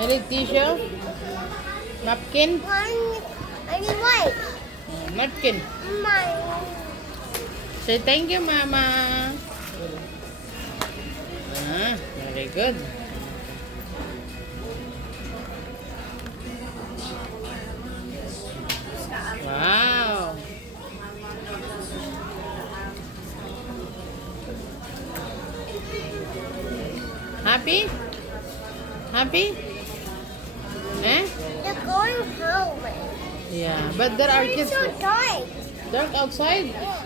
Any tissue? Napkin? Any white? Napkin. Mine. Say thank you, Mama. Very good. Wow. Happy? Happy? Eh? They're going home. Yeah, but there are It's kids. so dark. Dark outside? Yeah.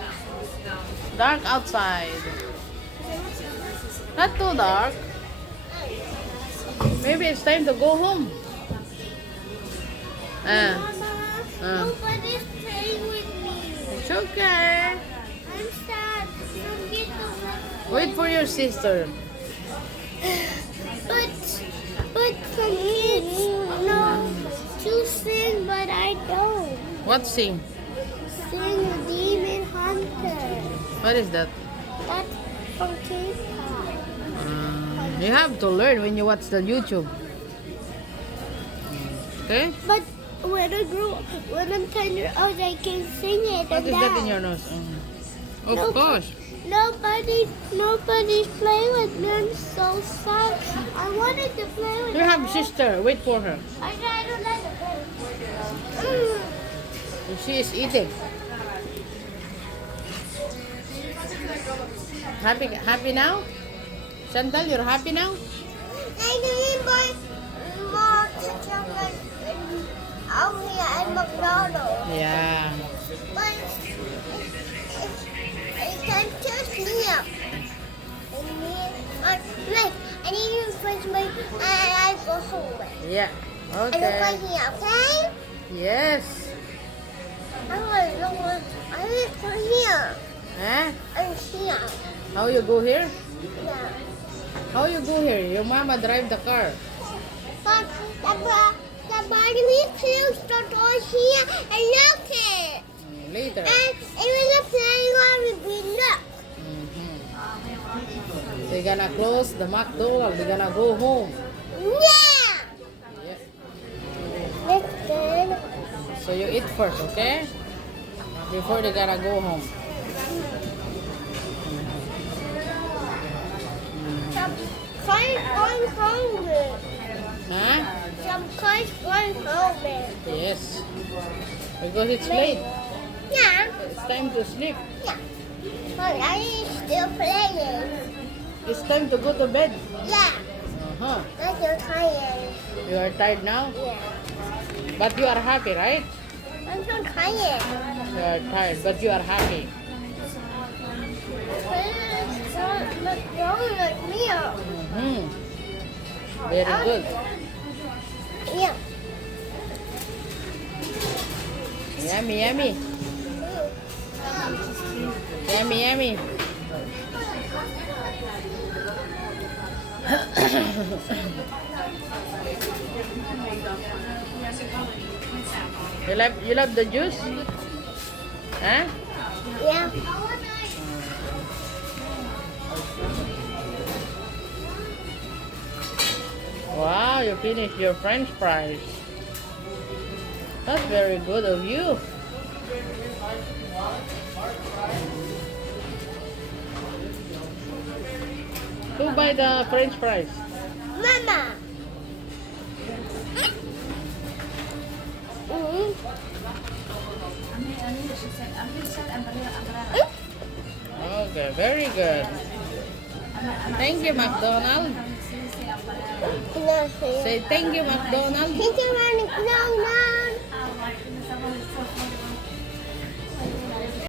Dark outside. Not too dark. Maybe it's time to go home. Mama, nobody's playing with me. It's okay. I'm sad. Don't get the Wait for your sister. But some kids know to sing, but I don't. What sing? Sing Demon Hunter. What is that? That's from K-pop. You have to learn when you watch the YouTube. Okay? But when I'm 10 years old, I can sing it. What And is that in dance. your nose? Of No. course. Nobody's playing with me. I'm so sad. I wanted to play with You have her. sister. Wait for her. I don't let her play. She is eating. Happy now? Chantal, you're happy now? I didn't buy more chocolate out here at McDonald's. Yeah. But I can't just here. Like, I need to finish my I go home. Yeah. I look Okay. right here, okay? Yes. I look for here. Eh? I'm here. How you go here? Yeah. How you go here? Your mama drive the car. But the body closed the door here and look it. Later. And it was a playground with me. Look. They're gonna close the McDonald's. They're gonna go home. Yeah. Yeah. That's good. So you eat first, okay? Before they gotta go home. Some kids going hungry. Huh? Some kids going hungry. Yes. Because it's late. Yeah. It's time to sleep. Yeah. But I is still playing. It's time to go to bed. Yeah. Uh-huh. I'm so tired. You are tired now? Yeah. But you are happy, right? I'm so tired. You are tired, but you are happy. Like meal. Very good. Yeah. Yummy, yummy. Yummy, yummy. You love the juice? Huh? Yeah. Wow, you finished your French fries. That's very good of you. Who buy the French fries? Mama. Okay, very good. Thank you, McDonald. No, Say thank you, McDonald. Thank you, no.